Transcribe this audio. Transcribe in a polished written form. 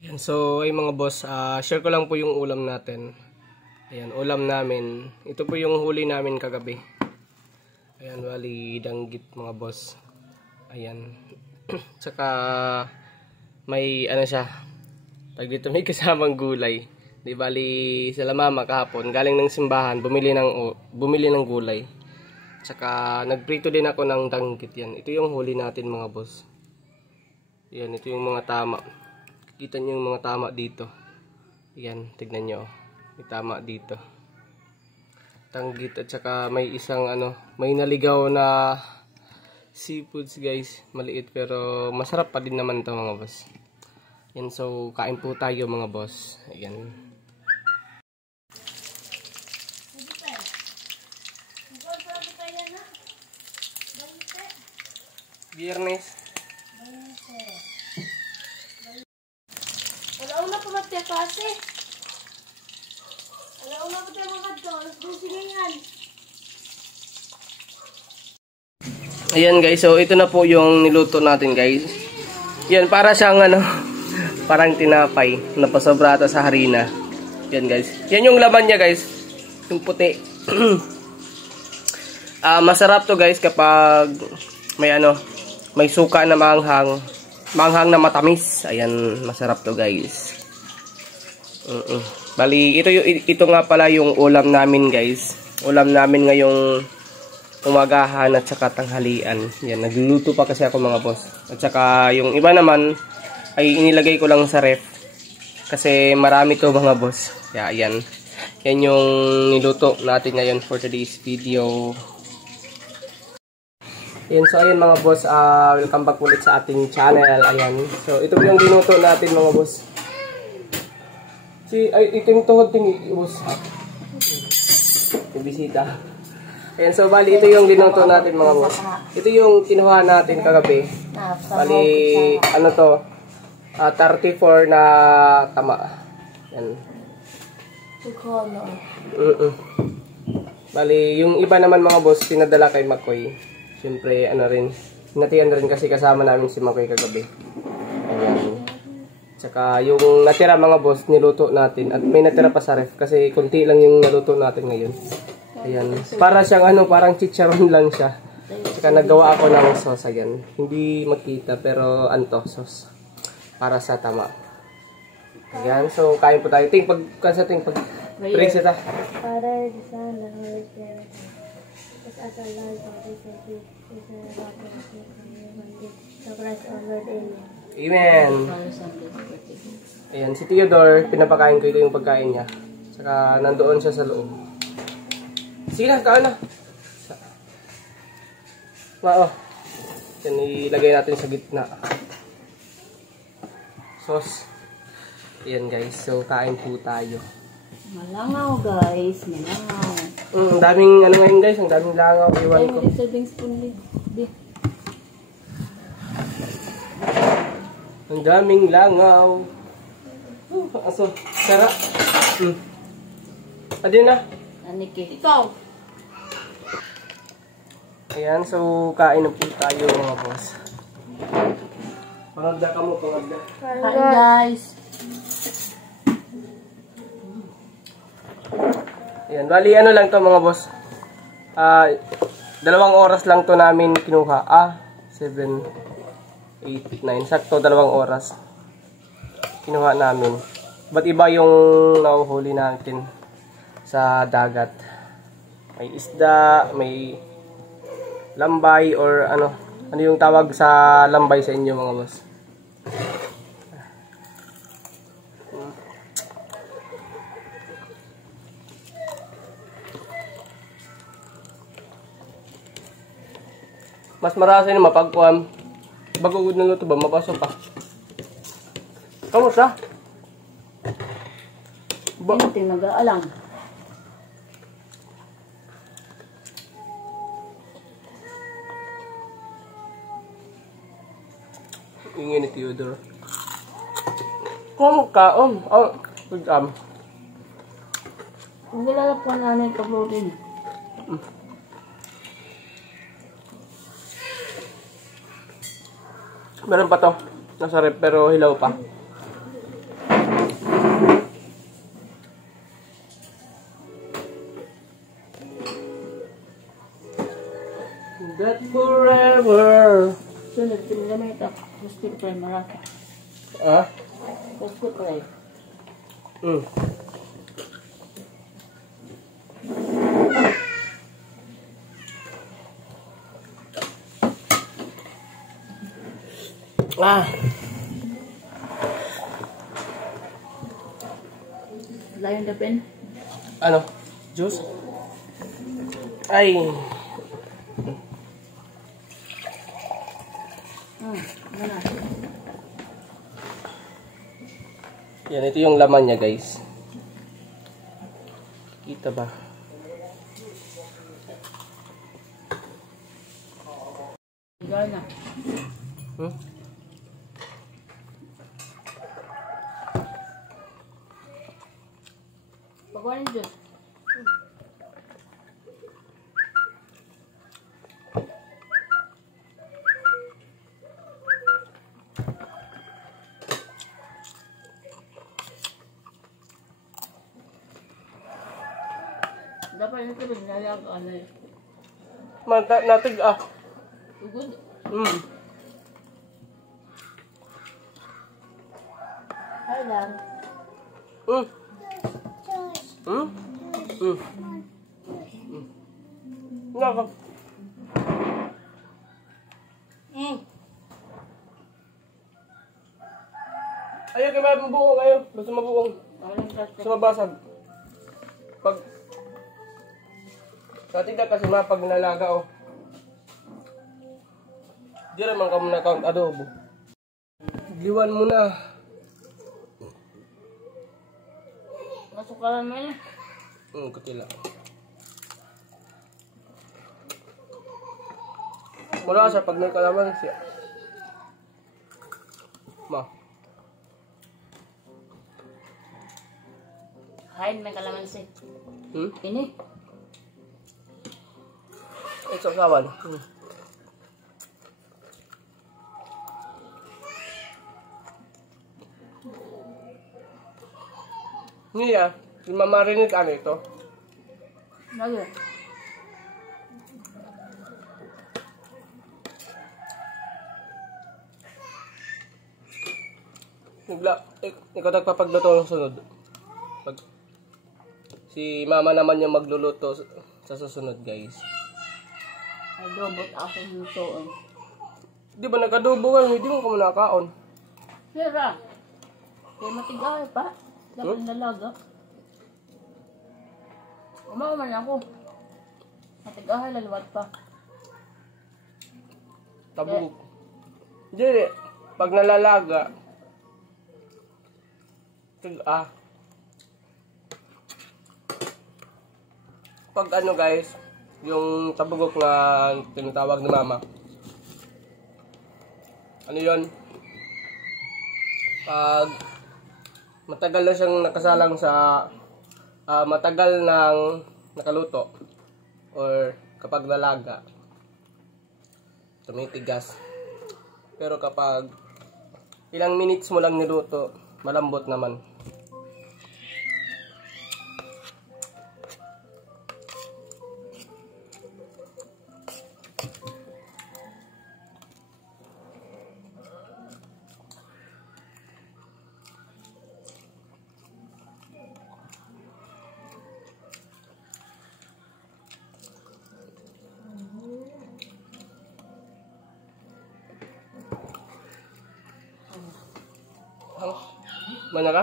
Yan, so ay mga boss, share ko lang po yung ulam natin. Ayan, ulam namin. Ito po yung huli namin kagabi. Ayan, wali danggit mga boss. Ayan. Tsaka may ano siya. Pag dito may kasamang gulay. Di bali sila mama kahapon galing ng simbahan, bumili ng gulay. Tsaka nagprito din ako ng danggit yan. Ito yung huli natin mga boss. Ayan, ito yung mga tama. Kita nyo yung mga tama dito. Ayan, tignan nyo. May tama dito. Tanggit at saka may isang may naligaw na seafoods guys. Maliit pero masarap pa din naman to mga boss. Ayan, so kain po tayo mga boss. Ayan. Biyernes. Wala pa matya kasi. Wala pa tayo mga dols. Busingan. Ayan guys, so ito na po yung niluto natin guys. Yan, para siyang parang tinapay na pasobrata sa harina. Yan guys. Yan yung laman niya guys. Yung puti. Masarap to guys kapag may suka na manghang. Manghang na matamis. Ayan, masarap to guys. Bali, ito nga pala yung ulam namin guys. Ulam namin ngayong umagahan at saka tanghalian. Yan, nagluluto pa kasi ako mga boss. At saka yung iba naman ay inilagay ko lang sa ref. Kasi marami to mga boss. Kaya yan. Yan yung niluto natin ngayon for today's video. Ayan, so ayan mga boss, welcome back ulit sa ating channel. Ayan, so ito yung dinuto natin mga boss. Ito yung tuhod ting boss. Yung bisita. Ayan, so bali ito yung dinuto natin mga boss. Ito yung kinuha natin kagabi. Bali, 34 na tama. Ayan. Bali, yung iba naman mga boss, pinadala kay Makoy. Siyempre, natiyan rin kasi kasama namin si Makoy kagabi. Ayan. Tsaka, yung natira mga boss, niluto natin. At may natira pa sa ref kasi konti lang yung naluto natin ngayon. Ayan. Para siyang parang chicharon lang siya. Tsaka, naggawa ako ng sauce. Ayan. Hindi makita, pero sauce. Para sa tama. Ayan. So, kain po tayo. Pag-praise ita. Father, the Son, and the Holy Spirit. As our Lord, Father, thank you. So Christ our Lord, amen. Amen. Ayan, si Theodore, pinapakain ko ito yung pagkain niya. Saka nandoon siya sa loob. Sige na, kaan na. Yan, ilagay natin sa gitna. Sauce. Ayan guys, so kain po tayo. Malangaw guys, malangaw. Ang daming ngayon guys, ang daming langaw. Iwan ko. Serving spoon din. Ang daming langaw. Aso, sarap. Adin na. Aniki. Ikaw. Ayan, so kain na po tayo mga boss. Pangagda ka mo, pangagda. Kain guys. Ayan, bali lang to mga boss. 2 oras lang to namin kinuha. 7, 8, 9. Sakto 2 oras. Kinuha namin. Ba't iba yung nahuhuli natin sa dagat? May isda, may lambay or ano yung tawag sa lambay sa inyo mga boss? Mas marasa na mapagkuhan. Bagugod na luto ba? Mapasok pa. Kamusta? Hindi mag-aalang. Ingin ni Theodore. Kung kaon. Good Ang nilalap ko na yung pag-protein. Meron pa to. Nasa rep pero hilaw pa. That forever. Sunod, pinilama ito. Gusto ko yung maraka. Ah? Gusto ko eh. Hmm. Ah. Layon ka pen? Ano? Juice? Ay. Ano na? Yan, ito yung laman niya, guys. Kita ba? Ikaw na. Hmm? Pagawa ng Diyos. Dapat ito rin nalag ano eh. Natig ah. Ugod. Hmm. Ay lang. Hmm. Hmm? Hmm. Naka. Ayaw kayo mabuong kayo. Basta mabuong. Basta mabasag. Pag Katigda kasi mapag nalaga oh. Di naman ka muna count adobo. Liwan mo na. Masukalan mo yun. Kutila. Mula sa pag may kalaman siya. Ma. Kain may kalamansi. Hmm? Ini. Ito kawan. Niya, mamarinate ano ito? Lagi. Ikaw nagpapagluto ng sunod. Si mama naman yung magluluto sa susunod, guys. Ay, dobot ako lutoon. Di ba nag-adobo ka? Hindi mo ka muna kaon. Sira. Kaya matigay pa. Dapat nalaga. Umaman ako. Matigahay, lalawat pa. Tabog. Hindi. Pag nalalaga, pag ano guys, yung tabugok na tinatawag ni mama. Ano yun? Pag matagal na siyang nakasalang sa matagal nang nakaluto or kapag nalaga, tumitigas. Pero kapag ilang minutes mo lang niluto, malambot naman. Mana ka?